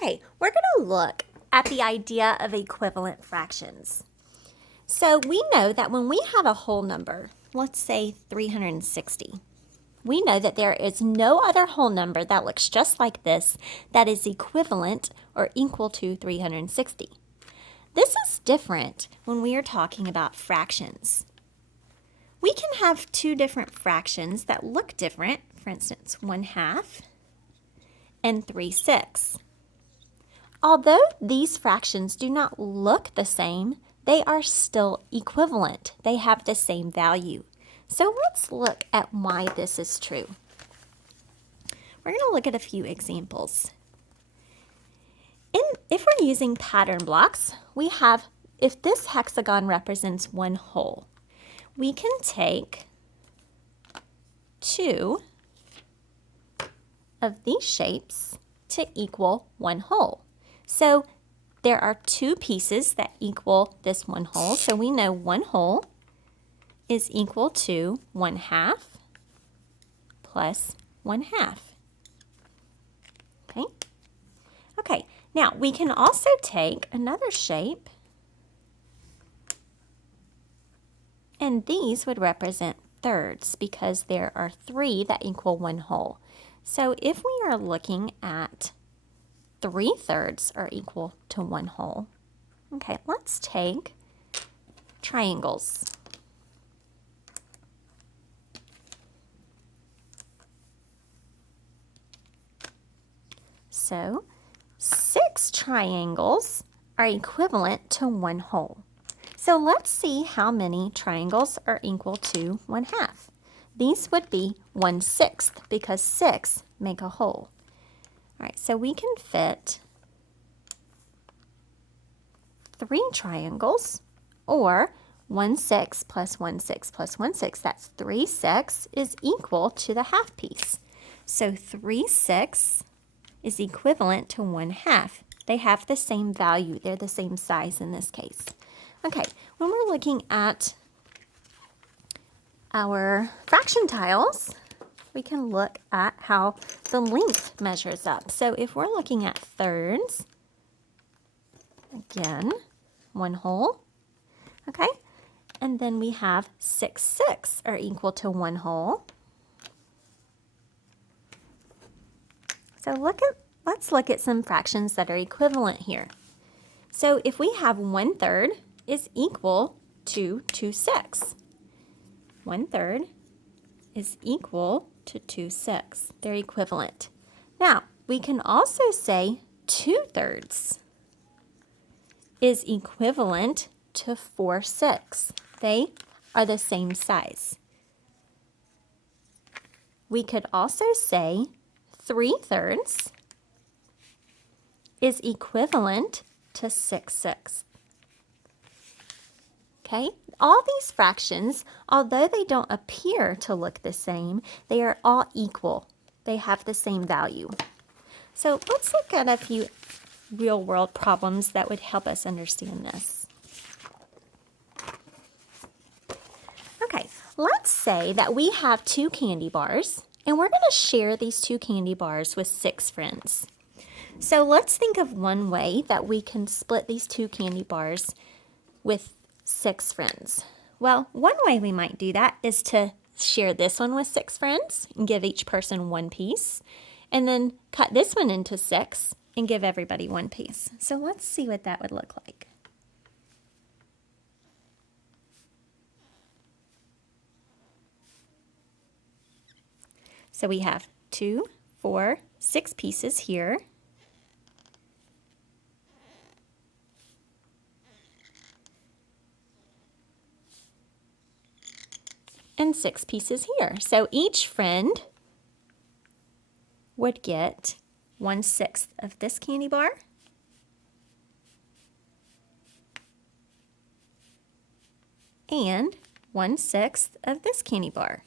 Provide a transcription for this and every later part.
Okay, we're going to look at the idea of equivalent fractions. So we know that when we have a whole number, let's say 360, we know that there is no other whole number that looks just like this that is equivalent or equal to 360. This is different when we are talking about fractions. We can have two different fractions that look different, for instance, 1/2 and 3/6. Although these fractions do not look the same, they are still equivalent. They have the same value. So let's look at why this is true. We're going to look at a few examples. If we're using pattern blocks, we have, if this hexagon represents one whole, we can take two of these shapes to equal one whole. So there are two pieces that equal this one whole. So we know one whole is equal to 1/2 plus 1/2. Okay? Okay, now we can also take another shape, and these would represent thirds because there are three that equal one whole. So if we are looking at 3/3 are equal to one whole. Okay, let's take triangles. So 6 triangles are equivalent to one whole. So let's see how many triangles are equal to 1/2. These would be 1/6 because 6 make a whole. All right, so we can fit 3 triangles, or 1/6 plus 1/6 plus 1/6, that's 3/6, is equal to the half piece. So 3/6 is equivalent to 1/2. They have the same value. They're the same size in this case. Okay, when we're looking at our fraction tiles, we can look at how the length measures up. So if we're looking at thirds, again, one whole, okay? And then we have 6/6 are equal to one whole. So let's look at some fractions that are equivalent here. So if we have 1/3 is equal to 2/6. 1/3 is equal to 2/6. They're equivalent. Now, we can also say 2/3 is equivalent to 4/6. They are the same size. We could also say 3/3 is equivalent to 6/6. Okay? All these fractions, although they don't appear to look the same, they are all equal. They have the same value. So let's look at a few real-world problems that would help us understand this. Okay, let's say that we have 2 candy bars, and we're going to share these 2 candy bars with 6 friends. So let's think of one way that we can split these 2 candy bars with 6 friends. Well, one way we might do that is to share this one with 6 friends and give each person 1 piece, and then cut this one into 6 and give everybody 1 piece. So let's see what that would look like. So we have 2, 4, 6 pieces here. And 6 pieces here. So each friend would get 1/6 of this candy bar, and 1/6 of this candy bar.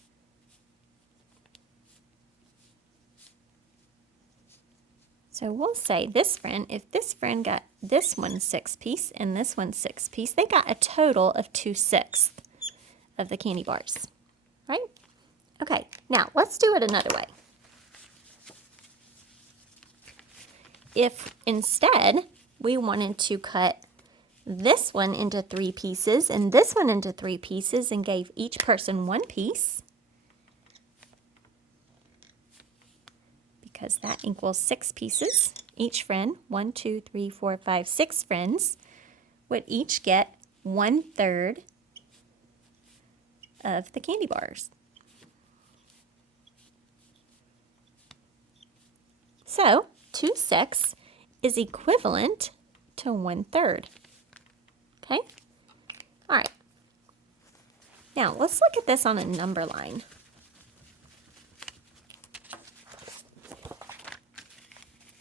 So we'll say this friend, if this friend got this 1/6 piece and this 1/6 piece, they got a total of 2/6 of the candy bars. Right? Okay, now let's do it another way. if instead we wanted to cut this one into 3 pieces and this one into 3 pieces and gave each person 1 piece, because that equals 6 pieces, each friend, 1, 2, 3, 4, 5, 6 friends, would each get 1/3 of the candy bars. So 2/6 is equivalent to 1/3. Okay? All right. Now let's look at this on a number line.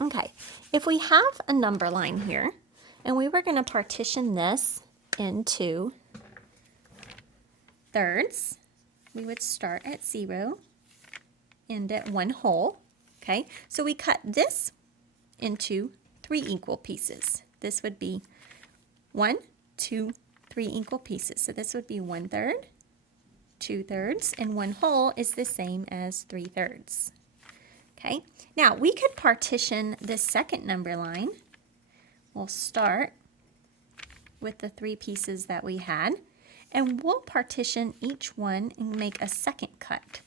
Okay, if we have a number line here, and we were going to partition this into thirds, we would start at 0, end at 1 whole. Okay, so we cut this into 3 equal pieces. This would be 1, 2, 3 equal pieces. So this would be 1/3, 2/3, and 1 whole is the same as 3/3. Okay, now we could partition this second number line. We'll start with the 3 pieces that we had, and we'll partition each one and make a second cut.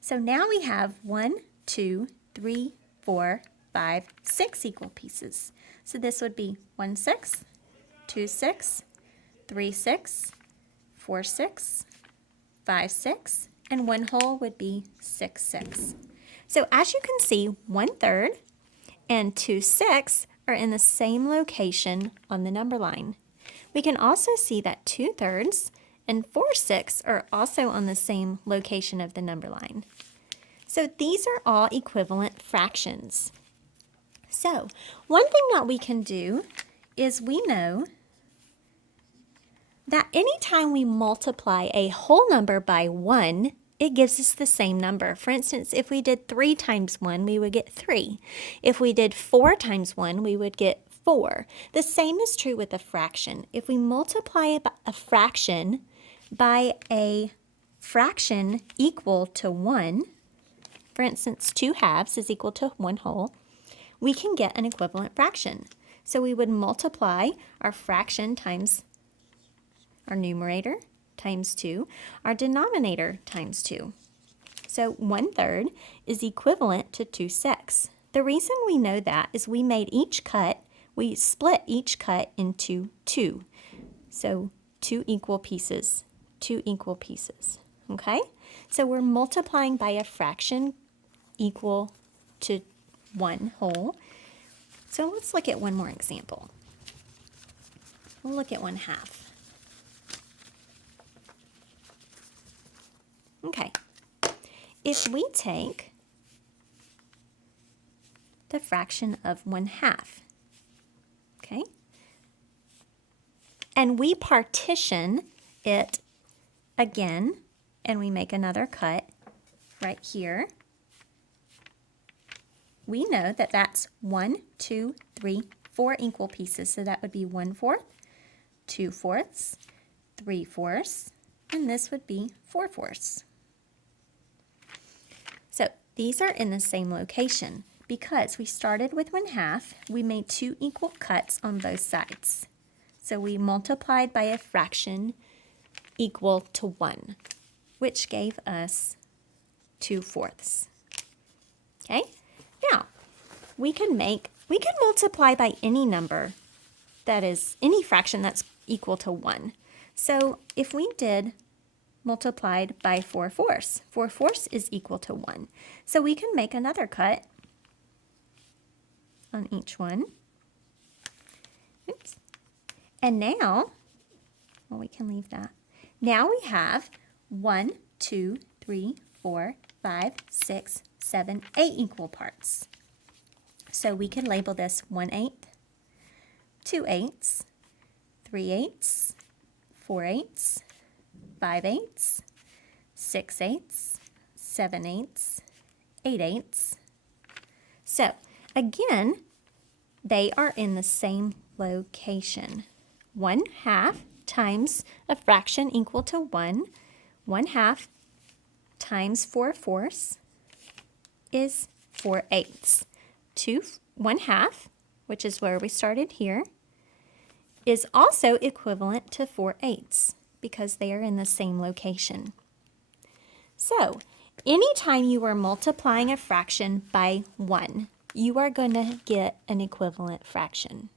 So now we have 1, 2, 3, 4, 5, 6 equal pieces. So this would be 1/6, 2/6, 3/6, 4/6, 5/6, and 1 whole would be 6/6. So as you can see, 1/3 and 2/6 are in the same location on the number line. We can also see that 2/3 and 4/6 are also on the same location of the number line. So these are all equivalent fractions. So one thing that we can do is we know that anytime we multiply a whole number by 1, it gives us the same number. For instance, if we did 3 times 1, we would get 3. If we did 4 times 1, we would get 4. The same is true with a fraction. If we multiply a fraction by a fraction equal to 1, for instance, 2/2 is equal to 1 whole, we can get an equivalent fraction. So we would multiply our fraction times our numerator times 2, our denominator times 2. So 1/3 is equivalent to 2/6. The reason we know that is we split each cut into 2. So 2 equal pieces, 2 equal pieces, okay? So we're multiplying by a fraction equal to 1 whole. So let's look at one more example. We'll look at 1/2. Okay, if we take the fraction of 1/2, okay, and we partition it again, and we make another cut right here, we know that that's 1, 2, 3, 4 equal pieces. So that would be 1/4, 2/4, 3/4, and this would be 4/4. So these are in the same location. Because we started with 1/2, we made 2 equal cuts on both sides. So we multiplied by a fraction equal to 1, which gave us 2/4. Okay? Now, we can multiply by any number that is any fraction that's equal to 1. So if we did multiplied by 4/4, 4/4 is equal to 1. So we can make another cut on each one. Oops. And now, well, we can leave that. Now we have 1, 2, 3, 4, 5, 6, 7, 8 equal parts. So we can label this 1/8, 2/8, 3/8, 4/8, 5/8, 6/8, 7/8, 8/8. So again, they are in the same location. 1/2 times a fraction equal to 1, 1/2 times 4/4 is 4/8. 1/2 which is where we started here, is also equivalent to 4/8 because they are in the same location. So, anytime you are multiplying a fraction by 1, you are going to get an equivalent fraction.